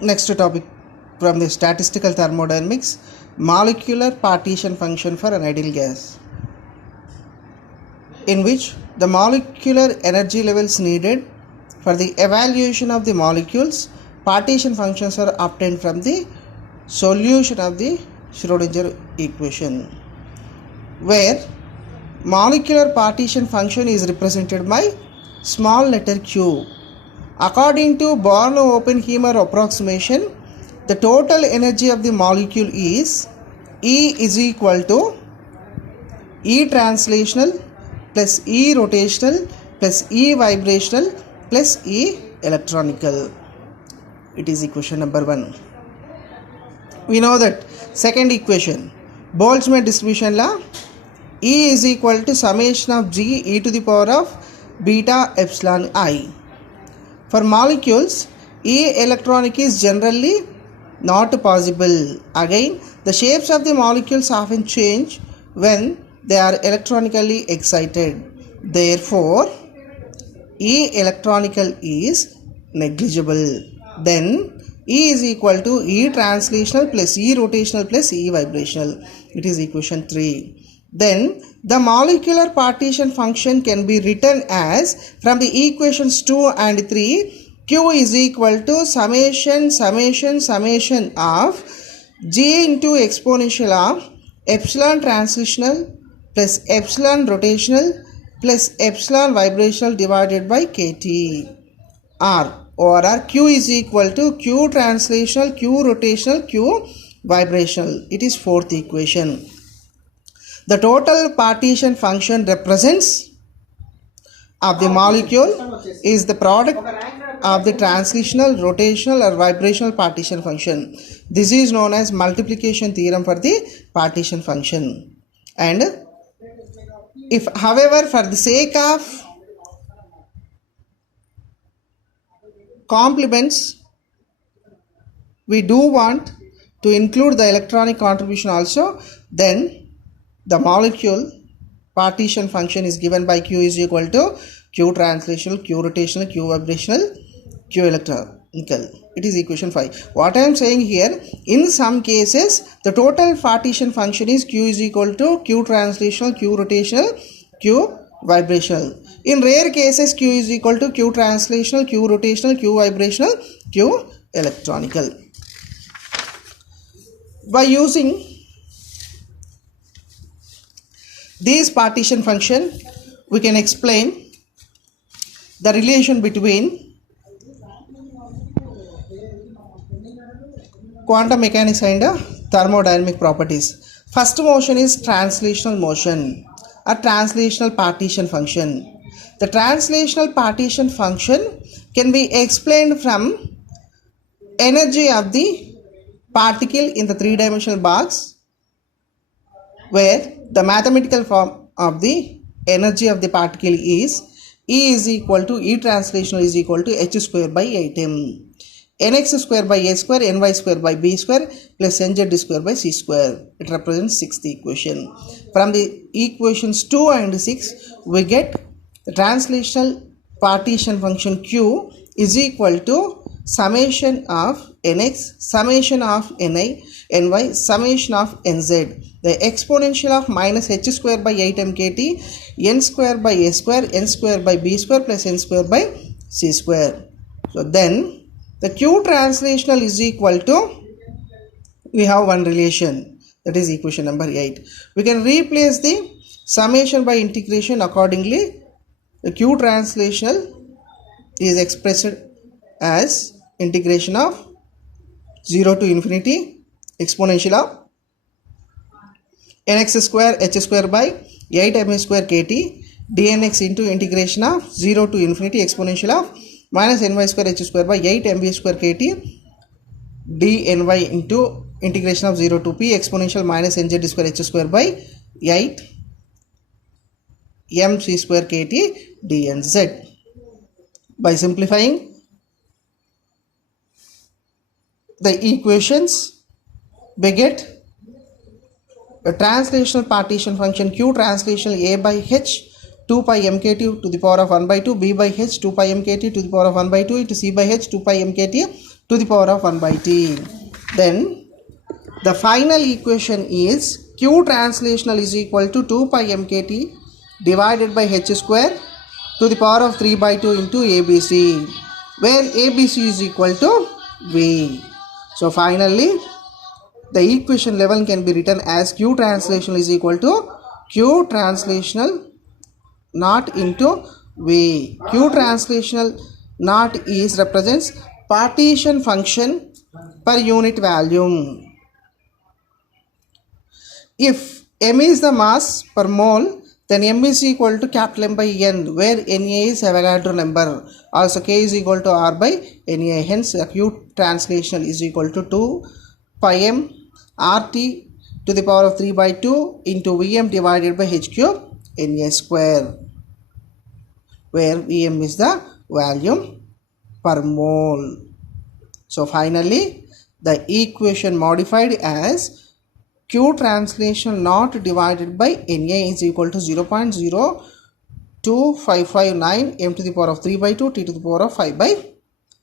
Next topic from the statistical thermodynamics, molecular partition function for an ideal gas, in which the molecular energy levels needed for the evaluation of the molecules, partition functions are obtained from the solution of the Schrödinger equation, where molecular partition function is represented by small letter q. According to Born-Oppenheimer approximation, the total energy of the molecule is E is equal to E translational plus E rotational plus E vibrational plus E electronical. It is equation number 1. We know that second equation, Boltzmann distribution law, E is equal to summation of G e to the power of beta epsilon I. For molecules, E electronic is generally not possible. Again, the shapes of the molecules often change when they are electronically excited. Therefore, E electronical is negligible. Then E is equal to E translational plus E rotational plus E vibrational. It is equation 3. Then the molecular partition function can be written as, from the equations 2 and 3, Q is equal to summation of G into exponential of epsilon translational plus epsilon rotational plus epsilon vibrational divided by KT. Or Q is equal to Q translational, Q rotational, Q vibrational. It is fourth equation. The total partition function represents of the molecule is the product of the translational, rotational or vibrational partition function. This is known as multiplication theorem for the partition function. And if, however, for the sake of complements, we do want to include the electronic contribution also, then the molecule partition function is given by Q is equal to Q translational, Q rotational, Q vibrational, Q electronical. It is equation 5. What I am saying here, in some cases, the total partition function is Q is equal to Q translational, Q rotational, Q vibrational. In rare cases, Q is equal to Q translational, Q rotational, Q vibrational, Q electronical. By using these partition function, we can explain the relation between quantum mechanics and thermodynamic properties. First motion is translational motion, a translational partition function. The translational partition function can be explained from energy of the particle in the three-dimensional box, where the mathematical form of the energy of the particle is E is equal to E translational is equal to h square by 8m, nx square by a square, ny square by b square plus nz square by c square. It represents sixth equation. From the equations 2 and 6, we get the translational partition function Q is equal to summation of nx, summation of ni, ny, summation of nz. The exponential of minus h square by 8m kt, n square by a square, n square by b square plus n square by c square. So then the Q translational is equal to, we have one relation, that is equation number 8. We can replace the summation by integration accordingly. The Q translational is expressed as integration of 0 to infinity exponential of nx square h square by 8m square kt dnx into integration of 0 to infinity exponential of minus ny square h square by 8mv square kt dny into integration of 0 to p exponential minus nz square h square by 8 mc square kt dnz. By simplifying the equations, we get a translational partition function Q translational a by h 2 pi mkt to the power of 1 by 2, b by h 2 pi mkt to the power of 1 by 2 into c by h 2 pi mkt to the power of 1 by t. Then the final equation is q translational is equal to 2 pi mkt divided by h square to the power of 3 by 2 into ABC, where ABC is equal to V. So finally the equation 11 can be written as q translational is equal to q translational naught into V. Q translational naught is represents partition function per unit volume. If m is the mass per mole, then m is equal to capital M by n, where Na is Avogadro number. Also K is equal to R by Na. Hence Q translational is equal to 2 pi m RT to the power of 3 by 2 into Vm divided by h cube Na square, where Vm is the volume per mole. So finally the equation modified as Q translation naught divided by Na is equal to 0.02559 m to the power of 3 by 2 t to the power of 5 by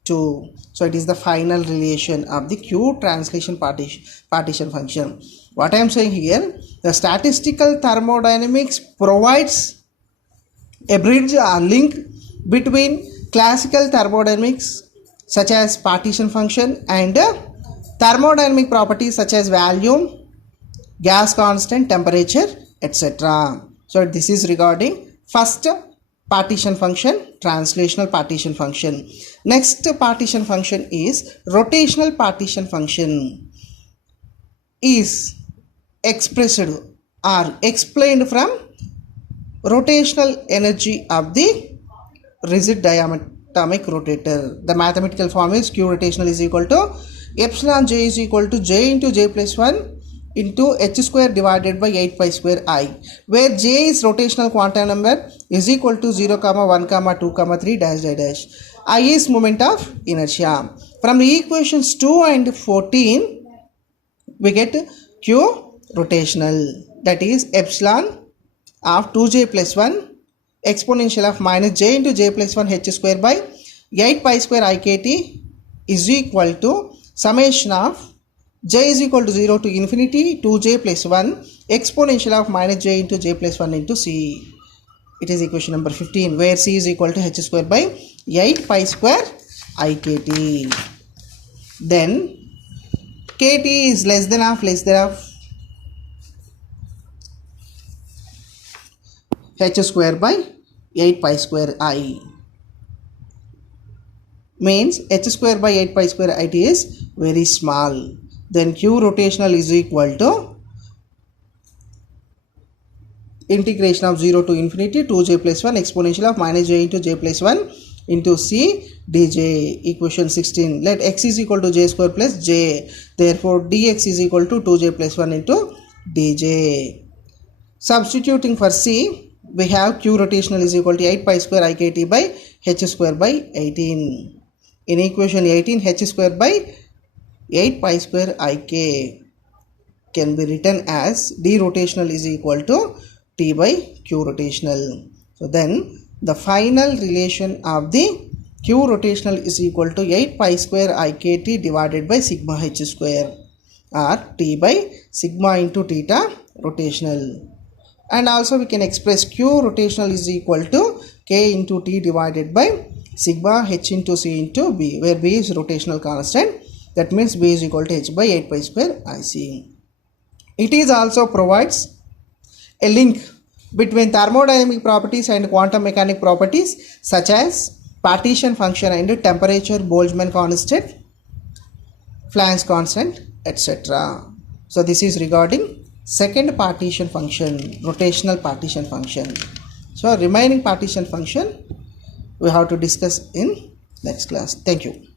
2. So it is the final relation of the Q translation partition function. What I am saying here, the statistical thermodynamics provides a bridge or link between classical thermodynamics such as partition function and thermodynamic properties such as volume, gas constant, temperature, etc. So this is regarding first partition function, translational partition function. Next partition function is rotational partition function, is expressed or explained from rotational energy of the rigid diatomic rotator. The mathematical form is Q rotational is equal to epsilon j is equal to j into j plus 1 into h square divided by 8 pi square I, where j is rotational quantum number is equal to 0, 1, 2, 3 dash dash dash. I is moment of inertia. From the equations 2 and 14 we get Q rotational, that is epsilon of 2j plus 1 exponential of minus j into j plus 1 h square by 8 pi square I kt is equal to summation of j is equal to 0 to infinity 2j plus 1 exponential of minus j into j plus 1 into c. It is equation number 15, where c is equal to h square by 8 pi square I kt. Then kt is less than of h square by 8 pi square I, means h square by 8 pi square it is very small. Then Q rotational is equal to integration of 0 to infinity 2j plus 1 exponential of minus j into j plus 1 into c dj. Equation 16, let x is equal to j square plus j, therefore dx is equal to 2j plus 1 into dj. Substituting for c, we have Q rotational is equal to 8 pi square I kt by h square by 18. In equation 18, h square by 8 pi square ik can be written as d rotational is equal to t by q rotational. So then the final relation of the q rotational is equal to 8 pi square ikt divided by sigma h square, or t by sigma into theta rotational. And also we can express q rotational is equal to k into t divided by sigma h into c into b, where b is rotational constant. That means b is equal to h by 8 pi square IC. It is also provides a link between thermodynamic properties and quantum mechanic properties such as partition function and temperature, Boltzmann constant, Planck's constant, etc. So this is regarding second partition function, rotational partition function. So remaining partition function we have to discuss in next class. Thank you.